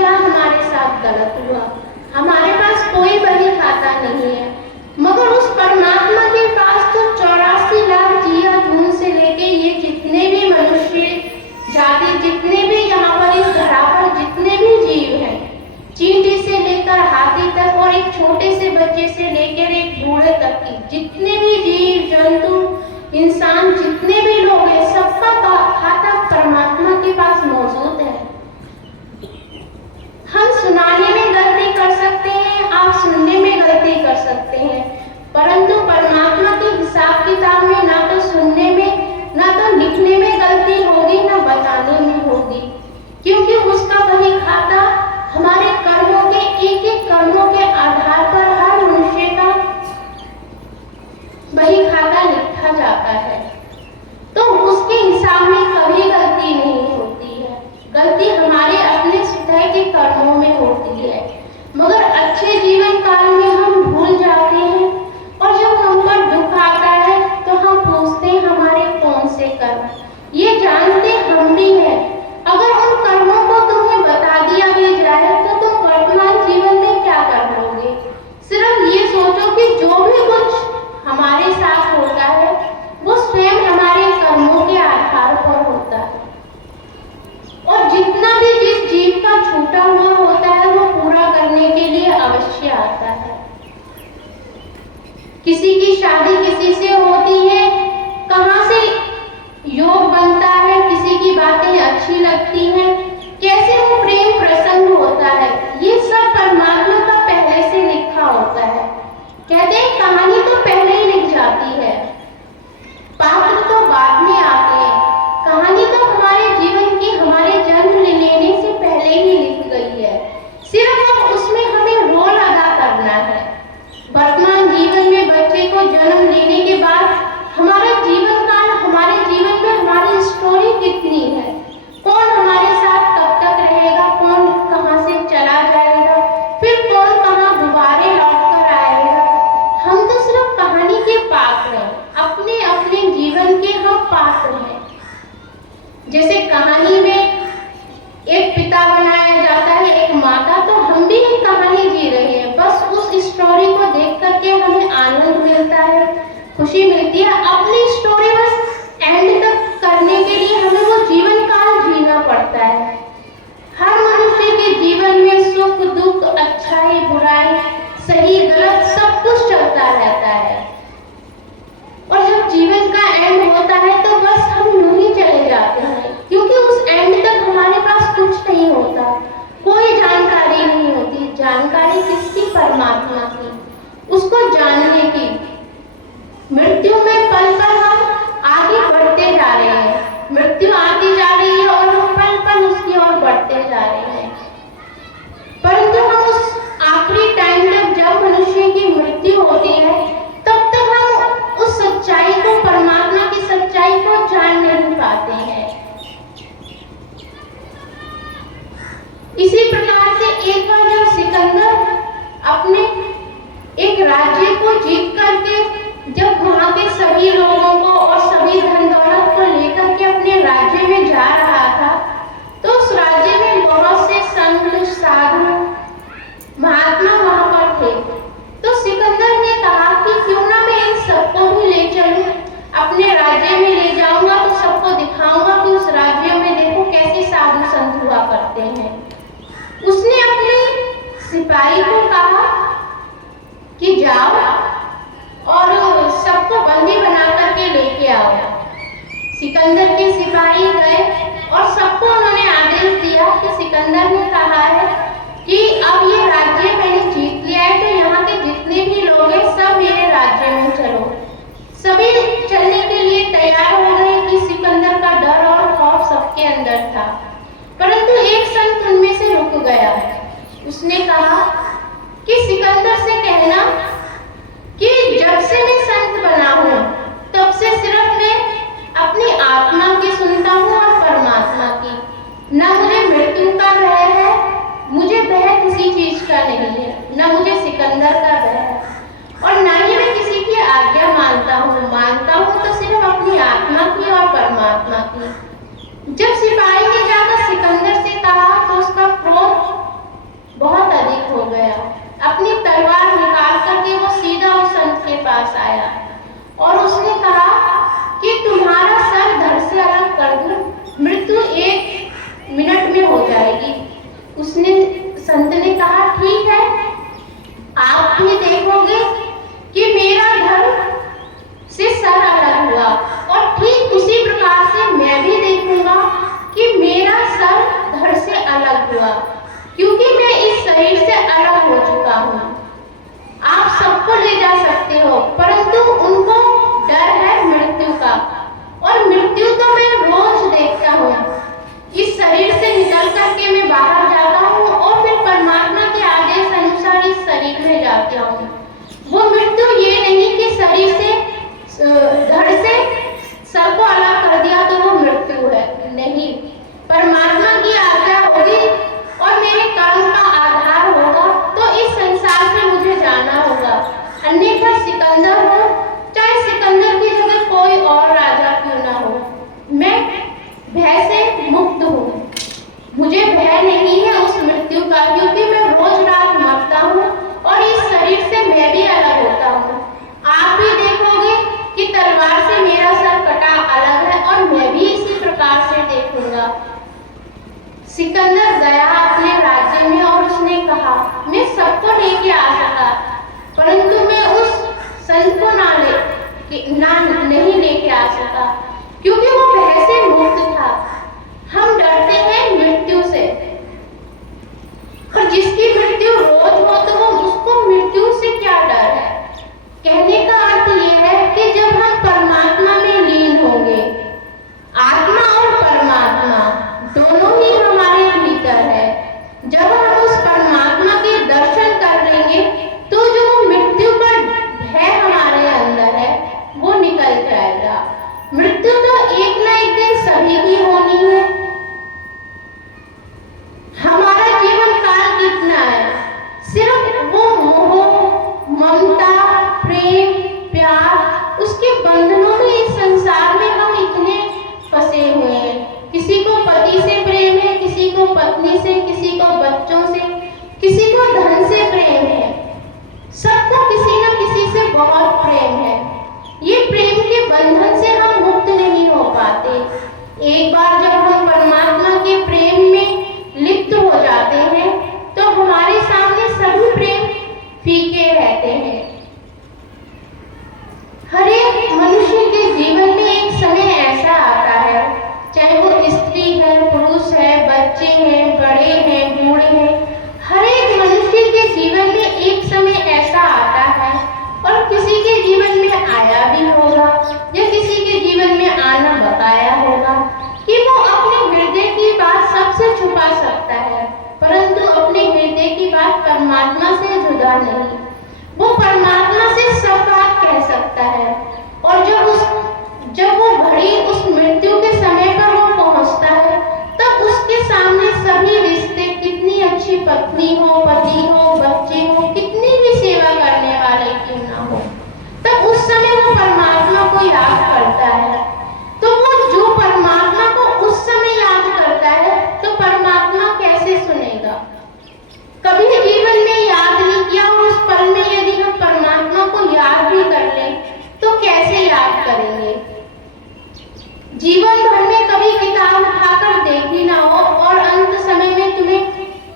क्या हमारे साथ गलत हुआ? हमारे पास कोई बही खाता नहीं है, मगर उस परमात्मा के पास तो 84 लाख जिया जून से लेके ये जितने भी मनुष्य जाति, जितने भी यहाँ पर इस धरा पर जितने भी जीव हैं, चींटी से लेकर हाथी तक और एक छोटे से बच्चे से लेकर एक बूढ़े तक की जितने भी जीव जंतु इंसान जितने भी लोग हैं, सबका खाता परमात्मा के पास मौजूद है। हम सुनाने में गलती कर सकते हैं, आप सुनने में गलती कर सकते हैं, परंतु परमात्मा के हिसाब किताब में ना तो सुनने में, ना तो लिखने में गलती होगी, ना बताने में होगी, क्योंकि उसका वही खाता हमारे कर्मों के एक कर्मों के आधार पर हर मनुष्य का वही खाता लिखा जाता है। तो उसके हिसाब में कभी गलती नहीं होती है, गलती हमारे अपने स्वतः के कर्मों में होती है। मगर अच्छे जीवन काल में हम भूल जाते हैं और जब हम पर दुख आता है तो हम पूछते हैं हमारे कौन से कर्म, ये जानते हम भी हैं। अगर उन कर्मों को तुम्हें बता दिया भी जाए तो तुम वर्तमान जीवन में क्या कर लोगे? सिर्फ ये सोचो कि जो भी कुछ हमारे साथ होता है वो स्वयं हमारे कर्मों के आधार पर होता है, और जितना भी जिस जीव का छूटा हुआ होता है वो पूरा करने के लिए अवश्य आता है। किसी की शादी किसी से होती है, कहां से योग बनता है, किसी की बातें अच्छी लगती हैं, कैसे वो प्रेम प्रसंग होता है, ये सब परमात्मा का पहले से लिखा होता है। कहते हैं कहानी तो पहले ही लिख जाती है, पात्र तो बाद में आते हैं। कहानी तो हमारे जीवन की, हमारे जन्म लेने से पहले ही लिख गई है, सिर्फ अब उसमें हमें रोल अदा करना है। वर्तमान जीवन में बच्चे को जन्म लेने के बाद हमारा जीवन काल, हमारे जीवन में हमारी स्टोरी कितनी है, कौन हमारे साथ कब तक रहेगा, कौन कहां से चला जाएगा, फिर कौन कहां दोबारे लौट कर आएगा। हम तो सिर्फ कहानी के पात्र हैं, अपने अपने जीवन के हम पात्र हैं। जैसे कहानी में एक पिता बनाया जाता है, एक माता, तो हम भी एक कहानी जी रहे हैं। बस उस स्टोरी को देख करके हमें आनंद मिलता है, खुशी मिलती है। अपनी स्टोरी बस एंड तक करने के लिए हमें वो जीवन काल जीना पड़ता है। हर मनुष्य के जीवन में सुख दुख, अच्छाई बुराई, सही गलत सब कुछ चलता रहता है, और जब जीवन का एंड होता है तो बस हम यूं ही चले जाते हैं, क्योंकि उस एंड तक हमारे पास कुछ नहीं होता, कोई जानकारी नहीं होती। जानकारी किसकी? परमात्मा की, उसको जानने की। मृत्यु में पल पल हम आगे बढ़ते जा रहे हैं, मृत्यु आती जा रही है और हम पल पल उसकी ओर बढ़ते जा रहे हैं, परंतु हम उस आखिरी टाइम तक जब मनुष्य की मृत्यु होती है तब तक हम उस सच्चाई को, परमात्मा की सच्चाई को जान नहीं पाते हैं। इसी प्रकार से एक बार जब सिकंदर अपने एक राज्य को जीत करके जब वहां के सभी लोगों को और सभी धन दौलत को लेकर के अपने राज्य में जा रहा था, तो उस राज्य में बहुत से संत साधु महात्मा वहां पर थे। तो सिकंदर ने कहा कि क्यों ना मैं इन सबको भी ले चलूं, अपने राज्य में ले जाऊंगा तो सबको दिखाऊंगा कि उस राज्य में देखो कैसे साधु संत हुआ करते हैं। उसने अपने सिपाही को कहा कि जाओ और सबको बंदी बना करके लेके आओ। सिकंदर के सिपाही गए और सबको उन्होंने आदेश दिया कि सिकंदर ने कहा है कि अब ये राज्य मैंने जीत लिया है, तो यहाँ के जितने भी लोग हैं सब मेरे राज्य में चलो। सभी चलने के लिए तैयार हो गए कि सिकंदर का डर और खौफ सबके अंदर था, परंतु एक संत उनमें से रुक गया। उसने कहा कि सिकंदर से कहना कि जब से मैं संत बना हूं तब से सिर्फ मैं अपनी आत्मा की सुनता हूं और परमात्मा की, न मुझे मृत्यु का भय है, मुझे भय किसी चीज का नहीं है, न मुझे सिकंदर का भय है, और न ही मैं किसी की आज्ञा मानता हूं तो सिर्फ अपनी आत्मा की और परमात्मा की। जब सिपाही ने जाकर सिकंदर से कहा तो उसका क्रोध शरीर से अलग हो चुका हूँ। आप सबको ले जा सकते हो, परंतु उनको डर है मृत्यु का, और मृत्यु तो मैं रोज देखता हूँ। इस शरीर से निकल करके मैं बाहर जाता हूँ और फिर परमात्मा के आदेश अनुसार इस शरीर में जाता हूँ। वो मृत्यु ये नहीं कि शरीर से धड़ से सर को अलग कर दिया तो वो मृत्यु है, नहीं। परमात्मा की आज्ञा होगी और मेरे कर्म का आधार होगा तो इस संसार से मुझे जाना होगा, अन्यथा सिकंदर हो, चाहे सिकंदर की जगह कोई और राजा क्यों ना हो, मैं भय से मुक्त हूँ। मुझे भय नहीं है उस मृत्यु का, क्योंकि मैं रोज रात मरता हूँ और इस शरीर से मैं भी अलग होता हूँ। आप भी देखोगे कि तलवार से मेरा सर कटा अलग है और मैं भी इसी प्रकार से देखूंगा। सिकंदर गया अपने राज्य में और उसने कहा, मैं सबको लेके आ सका, परंतु मैं उस संत को नहीं लेके आ सका, क्योंकि वो भय से मुक्त था। हम डरते हैं मृत्यु से, और जिसकी मृत्यु रोज हो तो वो उसको मृत्यु से क्या डर है। कहने का अर्थ यह है कि जब हम परमात्मा में लीन होंगे, आत्मा और परमात्मा दोनों ही हमारे भीतर है, जब हम उस परमात्मा के दर्शन कर लेंगे तो जो मृत्यु का भय हमारे अंदर है वो निकल जाएगा। मृत्यु तो एक ना एक दिन सभी की होनी है। हमारा जीवन काल कितना है, सिर्फ वो मोह, ममता, प्रेम, प्यार, उसके बंधनों में इस संसार में हम इतने फंसे हुए हैं। किसी को पति से प्रेम है, किसी को पत्नी से, किसी को बच्चों से, किसी को धन से प्रेम है, सबको किसी न किसी से बहुत प्रेम है। ये प्रेम के बंधन से हम मुक्त नहीं हो पाते। एक बार जब हम परमात्मा के प्रेम में लिप्त हो जाते हैं तो हमारे सामने सभी प्रेम फीके रहते हैं। हर एक मनुष्य के जीवन में एक समय ऐसा आता है, चाहे वो स्त्री है, पुरुष है, बच्चे हैं, बड़े हैं, बूढ़े हैं, हर एक मनुष्य के जीवन में एक समय ऐसा आता है, और किसी के जीवन में आया भी होगा या किसी के जीवन में आना बकाया होगा, कि वो अपने हृदय की बात सबसे छुपा सकता है, परंतु अपने हृदय की बात परमात्मा से जुदा नहीं। वो परमात्मा से सब बात कह सकता है, और जब वो घड़ी उस मृत्यु के समय पर वो पहुंचता है, तब उसके सामने सभी रिश्ते, कितनी अच्छी पत्नी हो, पति हो, बच्चे हो, कितनी भी सेवा करने वाले क्यों ना हो, तब उस समय वो परमात्मा को याद करता है। तो वो जो परमात्मा को उस समय याद करता है तो परमात्मा कैसे सुनेगा। कभी जीवन में याद नहीं किया और उस पल में यदि हम परमात्मा को याद भी कर लें तो कैसे याद करेंगे। जीवन भर में कभी किताब उठाकर देखी ना हो और अंत समय में तुम्हें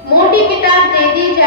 मोटी किताब दे दी जाए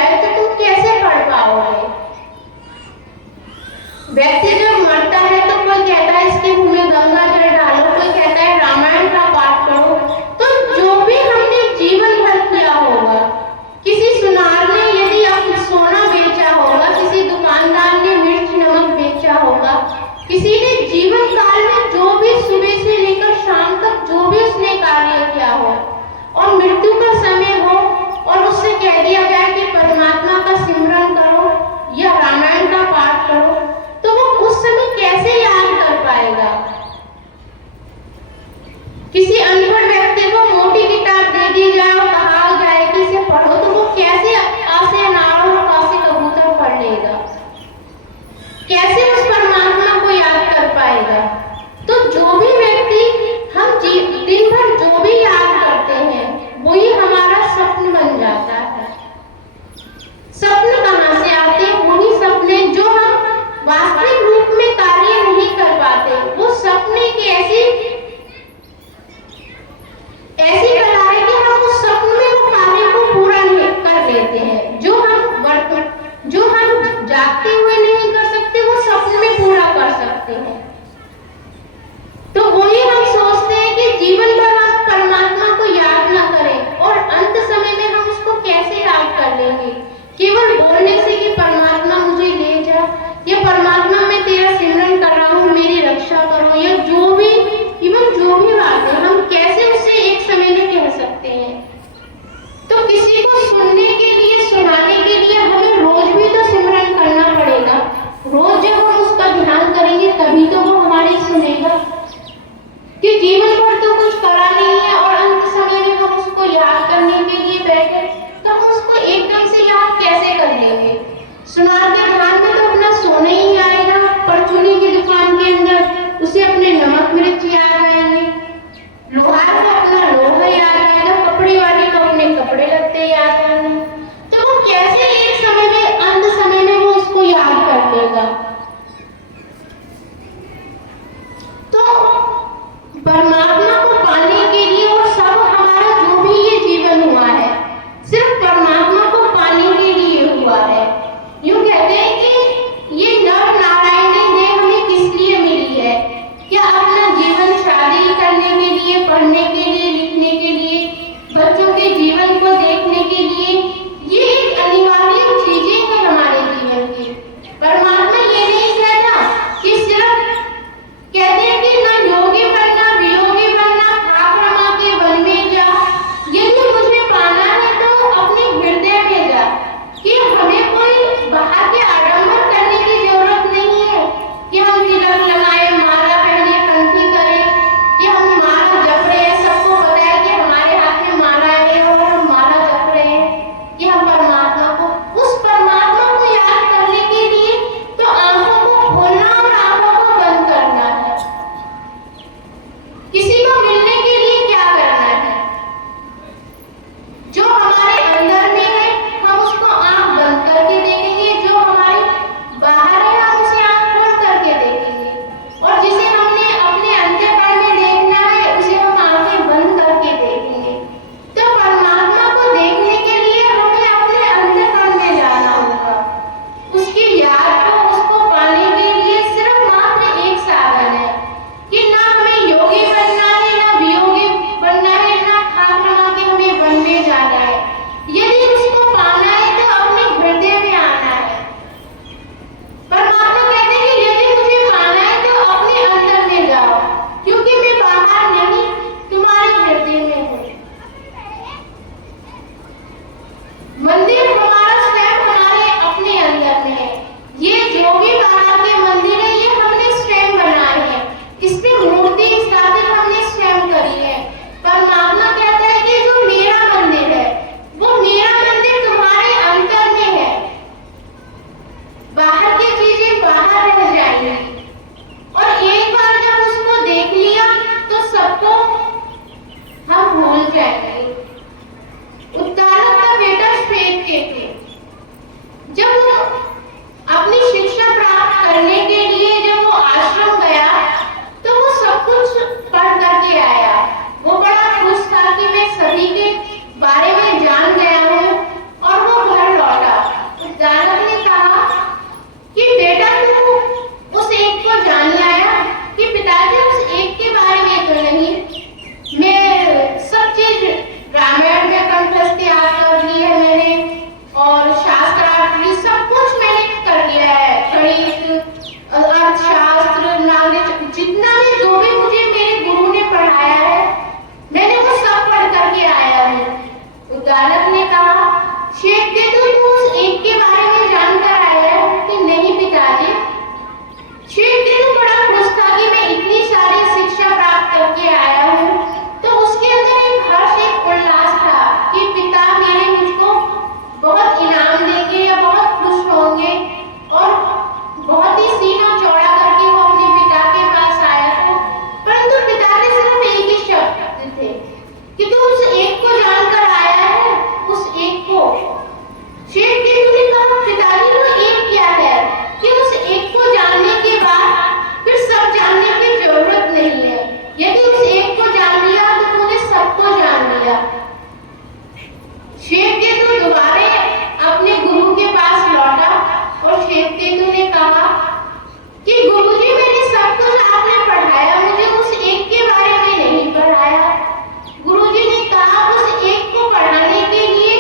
केतु जब वो अपनी शिक्षा प्राप्त करने के लिए जब वो आश्रम गया तो वो सब कुछ पढ़ करके आया। वो बड़ा खुश था कि मैं सभी के बारे में जान गया हूँ और वो घर लौटा। जानक ने कहा कि बेटा तू उस एक को जान आया? कि पिताजी उस एक के बारे में तो नहीं, मैं सब चीज रामायण में कंठस्थ याद कर ली है मैंने और शास्त्रार्थ भी सब कुछ मैंने कर लिया है, गणित अर्थशास्त्र नागरिक जितना भी जो भी मुझे मेरे गुरु ने पढ़ाया है मैंने वो सब पढ़ करके आया हूँ। उद्दालक ने कहा शेख केतु तू उस एक के बारे में जानकर आया है? कि नहीं पिताजी। शेख केतु बड़ा खुश था कि मैं इतनी सारी शिक्षा प्राप्त करके आया हूँ। तो उसके अंदर एक हर्ष एक उल्लास था कि पिता मेरे मुझको बहुत इनाम देंगे या बहुत खुश होंगे और बहुत ही सीना चौड़ा करके वो अपने पिता के पास आया था। परंतु पिता के सिर्फ एक ही शब्द थे कि तू उस एक को जानकर आया है, उस एक को। शेख केतु ने कहा पिताजी वो एक क्या है कि उस एक को जानने के बाद फिर सब जानने की जरूरत नहीं है। यदि उस एक को जान लिया तो तूने सबको जान लिया। शेख केतु दोबारा अपने गुरु के पास लौटा और शेख केतु ने कहा कि गुरुजी मैंने सब कुछ आपने पढ़ाया, मुझे उस एक के बारे में नहीं पढ़ाया। गुरुजी ने कहा उस एक को पढ़ाने के लिए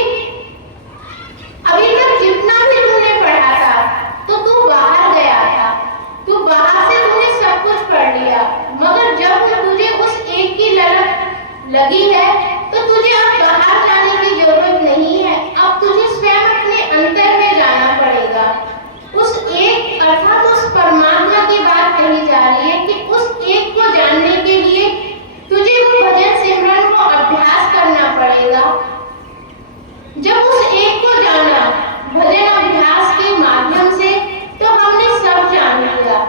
अभी तक जितना भी तूने पढ़ा था तो तू बाहर गया था, तू बाहर से तूने सब कुछ पढ़ लिया, मगर जब तुझे उस एक की ललक लगी है तो तुझे अब बाहर जाने की जरूरत नहीं है। अब तुझे स्वयं अपने अंतर में जाना पड़ेगा। उस एक अर्थात उस परमात्मा की बात कही जा रही है कि उस एक को जानने के लिए तुझे वो भजन सिमरन को अभ्यास करना पड़ेगा। जब उस एक को जाना भजन अभ्यास के माध्यम से तो हमने सब जान लिया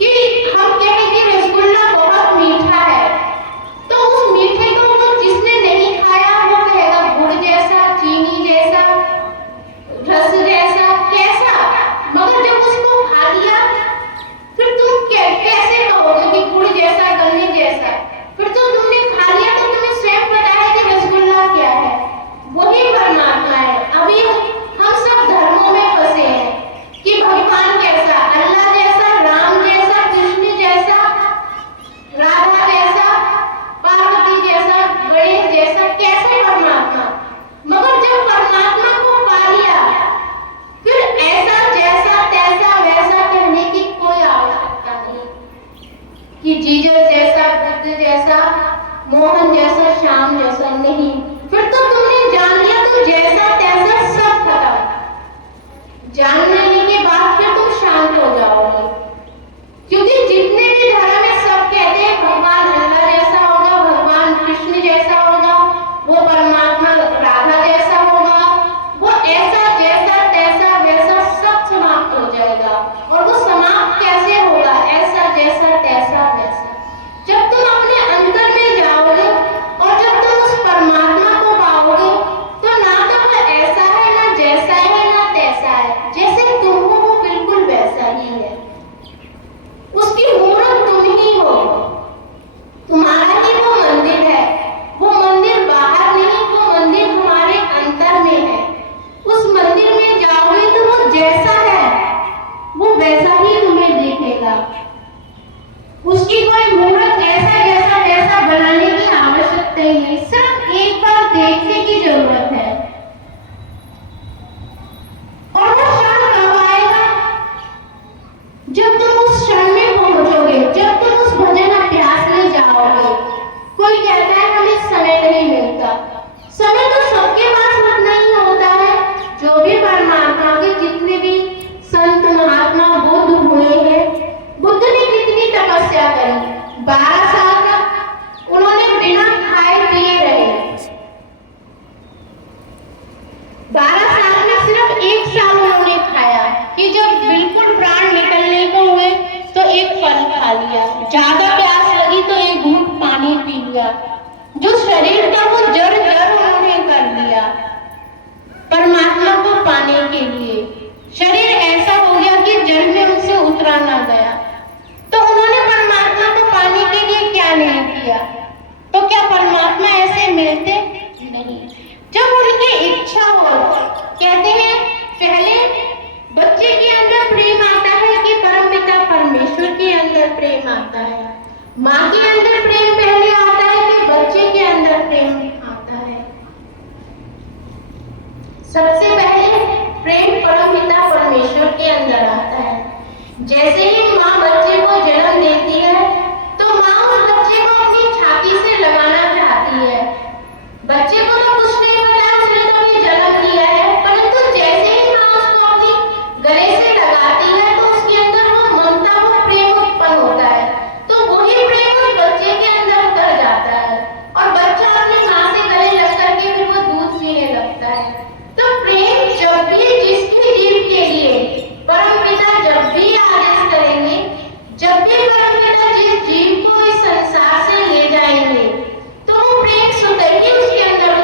कि हम कहें कि रसगुल्ला बहुत मीठा है तो उस मीठे को वो जिसने नहीं खाया वो कहेगा गुड़ जैसा, चीनी जैसा, रस जैसा, कैसा। मगर जब उसको खा लिया फिर तुम कैसे कहोगे कि गुड़ जैसा, गन्ने जैसा? फिर तो तुमने खा लिया तो तुम्हें स्वयं पता है कि रसगुल्ला क्या है। वही परमात्मा है। अभी हम सब धर्मों में फंसे हैं कि भगवान कैसा, अल्लाह जैसा, राम जैसा, कृष्ण जैसा, राधा जैसा, पार्वती जैसा, गणेश जैसा, कैसे परमात्मा? मगर जब परमात्मा को पा लिया फिर ऐसा जैसा तैसा वैसा कहने की कोई आवश्यकता नहीं कि जीसस जैसा, बुद्ध जैसा, मोहन जैसा, श्याम जैसा। नहीं, फिर तो तुमने जान लिया तो जैसा तैसा सब खत्म। जान लेने के बाद फिर तुम शांत हो जाओगे, क्योंकि जितने भी धर्म में सब कहते हैं भगवान अल्लाह जैसा होगा, भगवान कृष्ण जैसा होगा, वो परमात्मा राधा जैसा होगा, वो ऐसा जैसा तैसा वैसा सब समाप्त हो जाएगा। और वो समाप्त कैसे होगा? ऐसा जैसा तैसा वैसा। जब तुम अपने अंतर में जाओगे और जब तुम उस परमात्मा को पाओगे तो ना तो वो ऐसा है, ना जैसा है, ना तैसा है। जैसे तुम हो वो बिल्कुल वैसा ही है। उसकी मूर्त तुम ही हो, तुम्हारा ही वो मंदिर है। वो मंदिर बाहर नहीं, वो मंदिर हमारे अंतर में है। उस मंदिर में जाओगे तो वो जैसा है वो वैसा ही तुम्हें दिखेगा। उसकी कोई मूर्त ऐसा जैसा वैसा बनाने की आवश्यकता ही नहीं, सिर्फ एक बार देखने की जरूरत है। और वो क्षण कब आएगा? जब तुम उस क्षण में पहुंचोगे, जब तुम उस भजन अभ्यास में जाओगे। कोई कहता है हमें समय नहीं मिलता। समय तो सबके पास उतना ही होता है। जो भी परमात्मा के जितने भी संत महात्मा बुद्ध हुए हैं, बुद्ध ने कितनी तपस्या करी। 12 साल तक उन्होंने बिना खाए पिए रहे। 12 साल में सिर्फ 1 साल उन्होंने खाया कि जब बिल्कुल प्राण निकलने को हुए तो एक फल खा लिया, ज्यादा प्यास लगी तो एक घूंट पानी पी लिया। जो शरीर था वो जर जर उन्होंने कर लिया। माँ के अंदर प्रेम पहले आता है कि बच्चे के अंदर प्रेम आता है? सबसे पहले प्रेम परमपिता परमेश्वर के अंदर आता है। जैसे ही माँ बच्चे को जन्म देती है तो माँ उस बच्चे को अपनी छाती से लगाना चाहती है। बच्चे को तो कुछ नहीं पता, उसने तो अभी जन्म लिया है, परंतु जैसे ही माँ उसको अपनी गले से लगाती है तो उसके अंदर वो ममता, वो प्रेम उत्पन्न होता है। तो वही प्रेम उस बच्चे के अंदर उतर जाता है और बच्चा अपनी माँ से गले लग करके फिर वो दूध पीने लगता है। तो प्रेम जब भी जिसके जीव के लिए परमपिता जब भी आदेश करेंगे, जब भी परमपिता जिस जीव को इस संसार से ले जाएंगे, तो वो प्रेम स्वतः ही उसके अंदर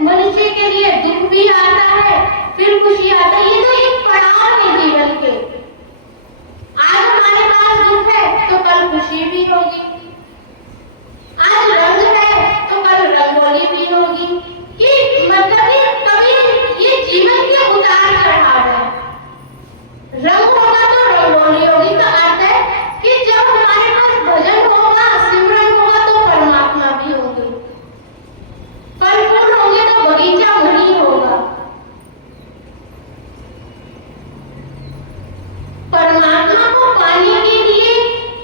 मनुष्य के लिए दुख भी आता है, फिर खुशी आता है। ये तो एक पड़ाव है जीवन के। आज हमारे पास दुख है तो कल खुशी भी होगी, आज रंग है तो कल रंगोली भी होगी। कि मतलब ये कभी ये जीवन के उतार चढ़ाव है। रंग होगा तो रंगोली होगी। तो अर्थ है कि जब हमारे पास भजन होगा, सिमरन होगा तो परमात्मा भी होंगे, फल फूल होंगे तो बगीचा वही होगा। परमात्मा को पाने के लिए,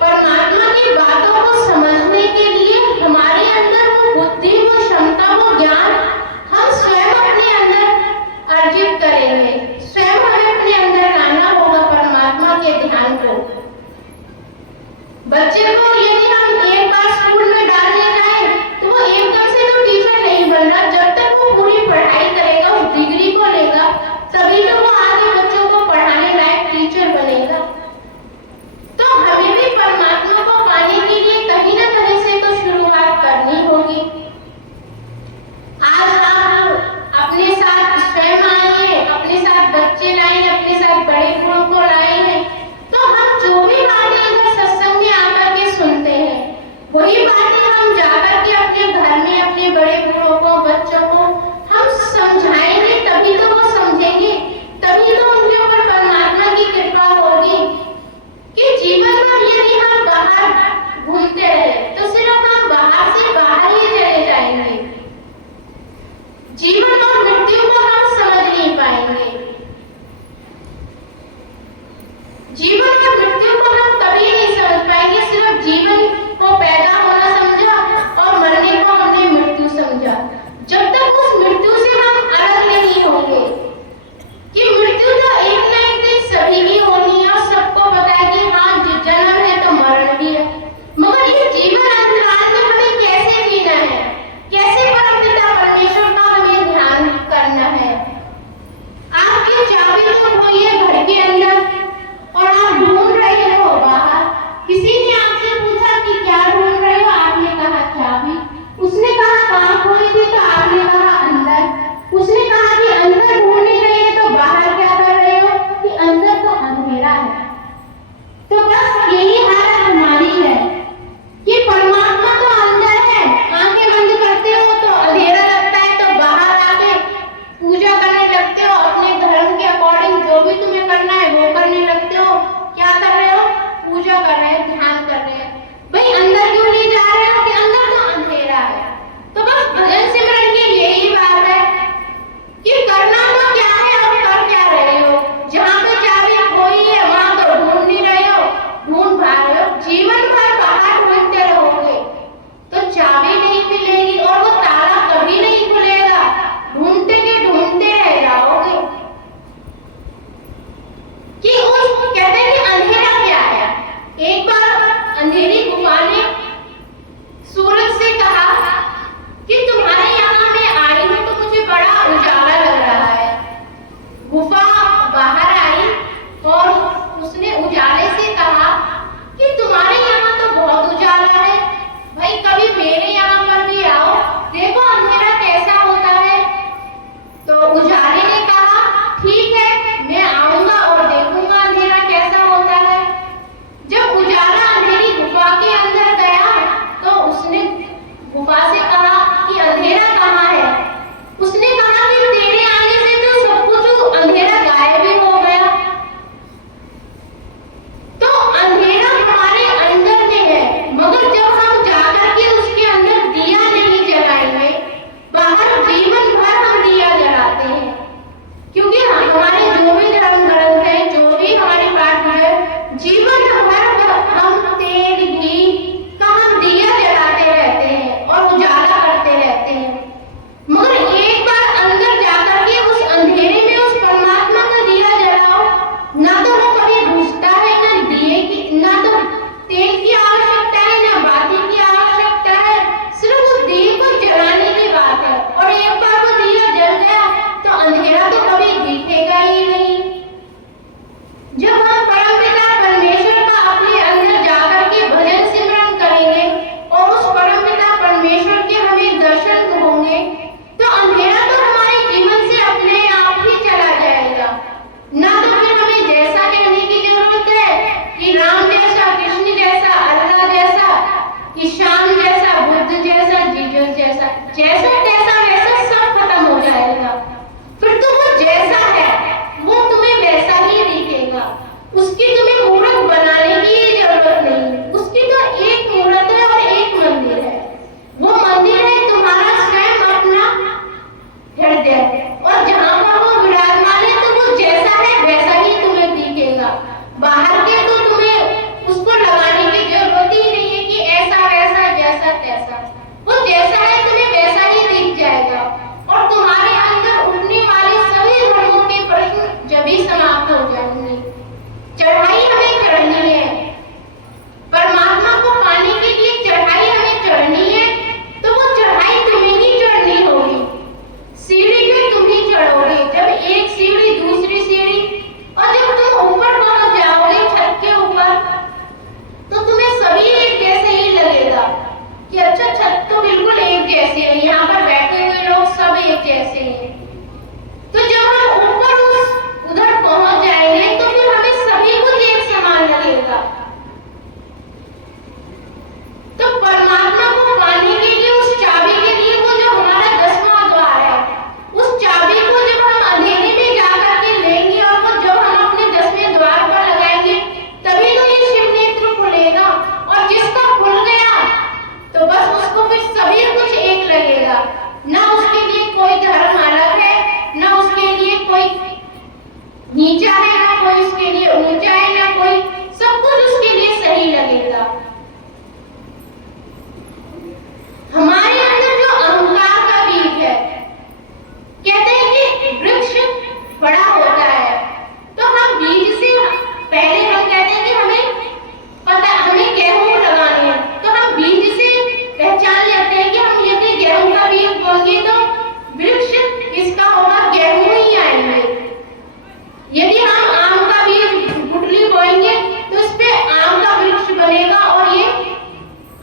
परमात्मा की बातों को समझने के लिए हमारे अंदर वो बुद्धि, वो क्षमता, वो ज्ञान हम स्वयं अपने अंदर अर्जित करेंगे। स्वयं हमें अपने अंदर लाना होगा परमात्मा के ध्यान को। बच्चे को यदि हम एक बार स्कूल में डालने जाए तो वो एकदम से तो टीचर नहीं बन रहा। जब तक वो पूरी पढ़ाई करेगा, उस डिग्री को लेगा, तभी तो वो आगे बच्चों को पढ़ाने लायक टीचर बनेगा। तो हमें भी परमात्मा को पाने के लिए कहीं ना कहीं से तो शुरुआत करनी होगी। आज आप अपने साथ स्वयं आए हैं, अपने साथ बच्चे लाए हैं, अपने साथ बड़े बूढ़ों को लाए हैं। तो हम जो भी बातें इधर सत्संग में आकर के सुनते हैं, वही बातें हम जाकर के अपने घर में अपने बड़े बूढ़ों को, बच्चों को हम समझाएंगे, तभी तो वो समझेंगे, तभी तो उनके ऊपर परमात्मा की कृपा होगी। कि जीवन में यदि हम बाहर घूमते रहे तो सिर्फ हम बाहर से बाहर ही चले जाएंगे। जीवन और मृत्यु को हम समझ नहीं पाएंगे। जीवन और मृत्यु को हम कभी नहीं समझ पाएंगे। सिर्फ जीवन को पैदा होना समझा और मरने को हमने मृत्यु समझा। जब तक उस मृत्यु से हम अलग नहीं होंगे, कि मृत्यु तो एक ना एक दिन सभी की होनी है और सबको पता है कि हाँ जन्म है तो मरण भी है। मगर ये जीवन अंतराल में हमें कैसे जीना है, कैसे परमपिता परमेश्वर का हमें ध्यान करना है, हृदय, और जहाँ पर वो विराजमान है तो वो जैसा है वैसा ही तुम्हें दिखेगा। बाहर के तो तुम्हें उसको लगाने की जरूरत ही नहीं है कि ऐसा वैसा जैसा तैसा, वो जैसा है तुम्हें वैसा ही दिख जाएगा। और तुम्हारे अंदर उठने वाले सभी धर्मों के प्रश्न जब ही समाप्त हो जाएंगे। चढ़ाई हमें चढ़नी है, परमात्मा को पाने के लिए चढ़ाई हमें चढ़नी है, तो वो चढ़ाई तुम्हें ही चढ़नी होगी। सीढ़ी पे तुम ही चढ़ोगे, जब एक सीढ़ी दूसरी सीढ़ी, और जब तुम ऊपर पहुंच जाओगे छत के ऊपर, तो तुम्हें सभी एक जैसे ही लगेगा कि अच्छा छत तो बिल्कुल एक जैसी है, यहाँ पर बैठे हुए लोग सब एक जैसे हैं। तो जब हम ऊपर उधर पहुंच जाएंगे तो फिर हमें सभी कुछ एक समान लगेगा। तो परमात्मा को पाने के लिए, उस चाबी के लिए, वो जो हमारा 10वां द्वार है, उस चाबी को जब हम अंधेरे में जाकर के लेंगे और वो जब हम अपने 10वें द्वार पर लगाएंगे, तभी तो ये शिव नेत्र खुलेगा। और जिसका खुल गया तो बस उसको फिर सभी कुछ एक लगेगा, ना उसके लिए कोई धर्म अलग है, ना उसके लिए कोई नीचा है, ना कोई उसके लिए ऊंचा है, ना कोई, सब कुछ उसके लिए सही लगेगा। हमारे अंदर जो अहंकार का बीज है, कहते हैं कि वृक्ष बड़ा होता है, तो हम बीज से पहले हम कहते हैं कि हमें गेहूं लगाने हैं, तो हम बीज से पहचान लेते हैं कि हम यदि गेहूं का बीज बोएंगे तो वृक्ष किसका होगा, गेहूं ही आएंगे। यदि हम आम का बीज गुठली बोएंगे तो इस पे आम का वृक्ष बनेगा और ये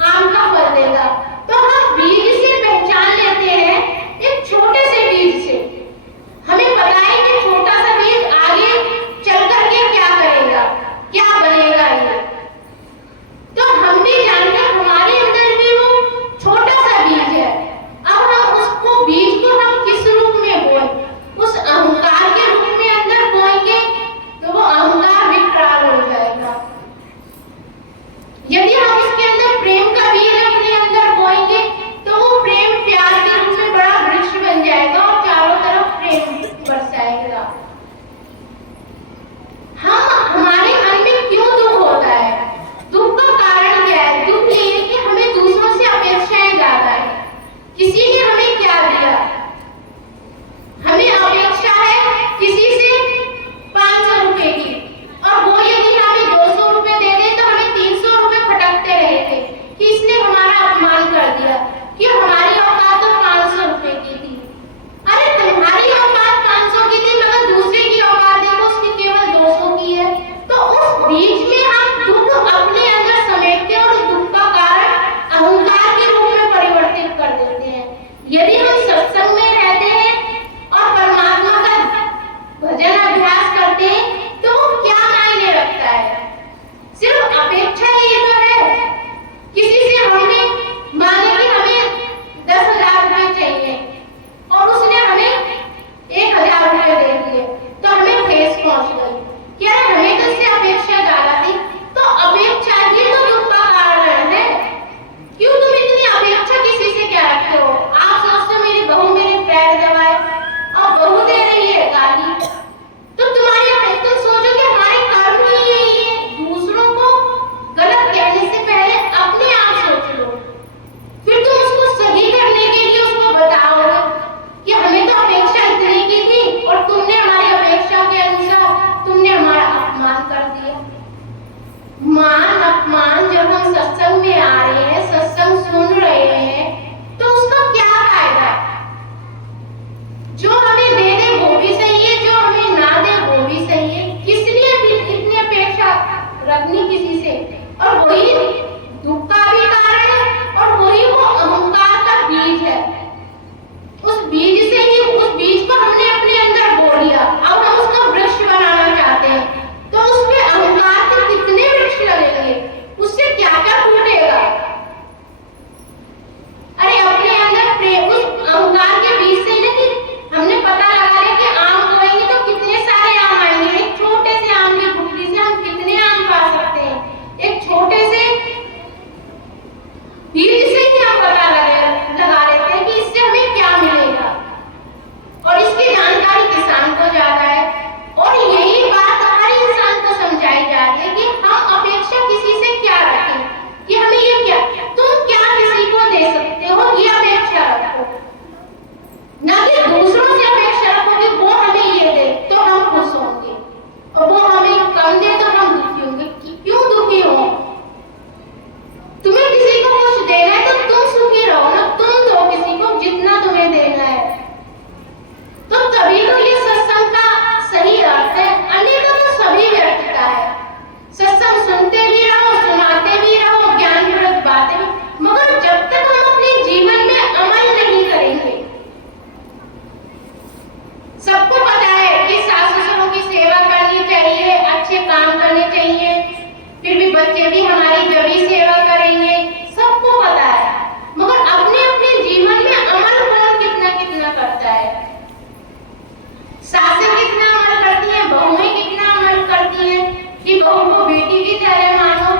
आम का फल देगा। तो हम बीज अच्छे काम करने चाहिए, फिर भी बच्चे भी हमारी जबरी सेवा करेंगे, सबको पता है। मगर अपने अपने जीवन में अमल कौन कितना कितना करता है? सासें कितना अमल करती हैं, बहुएं कितना अमल करती हैं कि बहू को बेटी की तरह मानो,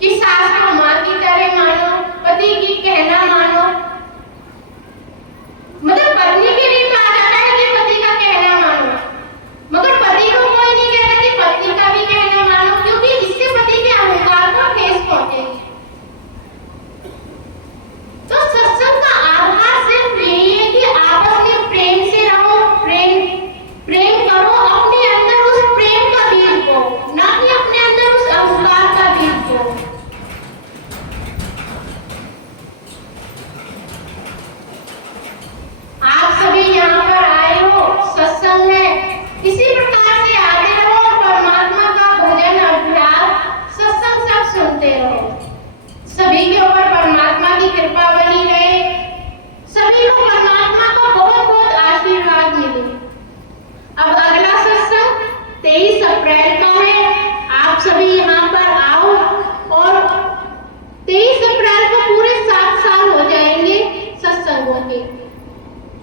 कि सास को माँ की तरह मानो, पति की कहना मानो। मतलब पत्नी के लिए कहा जाता है कि पति का कहना मानो, मगर पति को कोई नहीं कहता कि पत्नी का भी कहना मानो, क्योंकि इससे पति के अहंकार को ठेस पहुंचेगी। तो सत्संग का आधार सिर्फ यही है कि आपस में प्रेम से रहो, प्रेम करो, अपने अंदर उस प्रेम का बीज बो, ना कि अपने अंदर उस अहंकार का बीज बो। आप सभी यहाँ पर आए हो, सत्संग है, इसी प्रकार से आते रहो और परमात्मा का भजन अभ्यास सत्संग सब सुनते रहो। सभी के ऊपर परमात्मा की कृपा बनी रहे, सभी को परमात्मा का बहुत बहुत आशीर्वाद मिले। अब अगला सत्संग 23 अप्रैल का है, आप सभी यहाँ पर आओ और 23 अप्रैल को पूरे 7 साल हो जाएंगे सत्संगों के।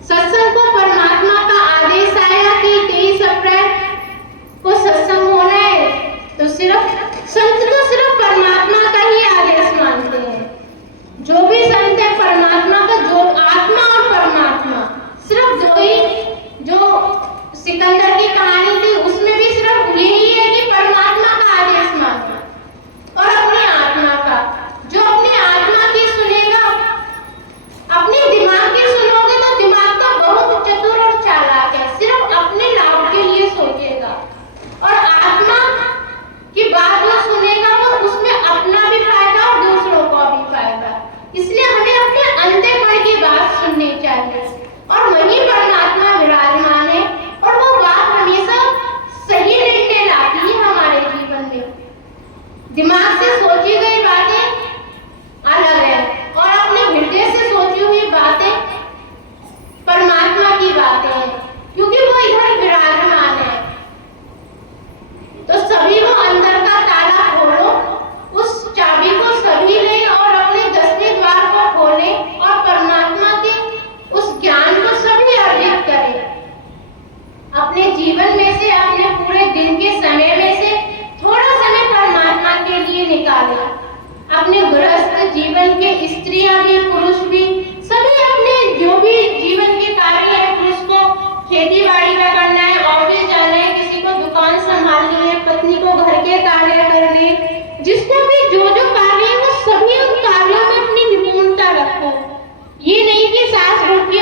सत्संग को परमात्मा का आदेश आया कि 23 अप्रैल को सत्संग होना है, तो सिर्फ संत तो सिर्फ परमात्मा का ही आदेश मानते हैं। जो भी संत है परमात्मा का, जो आत्मा और परमात्मा सिर्फ दो ही, जो सिकंदर की कहानी थी उसमें भी सिर्फ यही है कि परमात्मा का आदेश मानना और अपनी आत्मा का। जो अपनी आत्मा की सुनेगा, अपने दिमाग की सुनोगे तो दिमाग तो बहुत चतुर और चालाक है, सिर्फ अपने लाभ के लिए सोचेगा, और आत्मा की बात जो सुनेगा वो उसमें अपना भी फायदा और दूसरों को भी फायदा। इसलिए हमें अपने अंतःकरण की बात सुननी चाहिए और वही परमात्मा विराजमान है, और वो बात हमेशा सही निर्णय लाती है हमारे जीवन में। दिमाग से सोची गई बातें अलग है और अपने हृदय से सोची हुई बातें परमात्मा की बातें हैं, क्योंकि वो इधर विराजमान है। तो सभी को अंदर का ताला खोलो, उस चाबी को सभी लें और अपने 10वें द्वार को खोलें और परमात्मा के उस ज्ञान को सभी अर्जित करें। अपने जीवन में से, अपने पूरे दिन के समय में से थोड़ा समय परमात्मा के लिए निकालें। अपने गृहस्थ जीवन के स्त्रियां भी पुरुष भी सभी अपने जो भी जीवन के कार्य है, पुरुष को खेती बाड़ी का करना है, ऑफिस जाना है, किसी को दुकान संभालनी है, पत्नी को घर के कार्य करने, जिसको भी जो जो कार्य है वो सभी उन कार्यों में अपनी निपुणता रखो। ये नहीं कि सास भूखी